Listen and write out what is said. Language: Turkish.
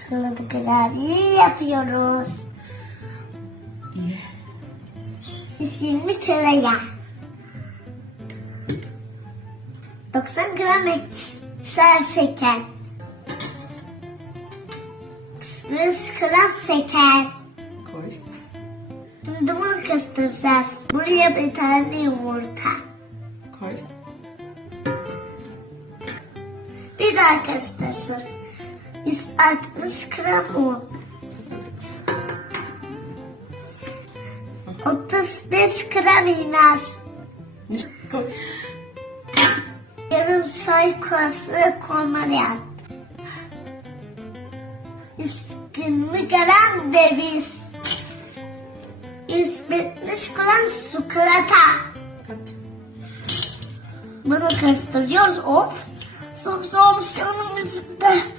Çikolata kurabiye yapıyoruz. İyi. 120 tereyağı. 90 gram ekser şeker. 100 gram şeker. Koy. Şimdi bunu kıstıracağız. Buraya bir tane yumurta. Koy. Bir daha kıstıracağız. 160 gram un. Evet. 35 gram inas. Yarım çay kaşığı komaryat. 120 gram ceviz. 170 gram. Kat. Bunu kastırıyoruz. Of. Çok soğumuş onun üstünde.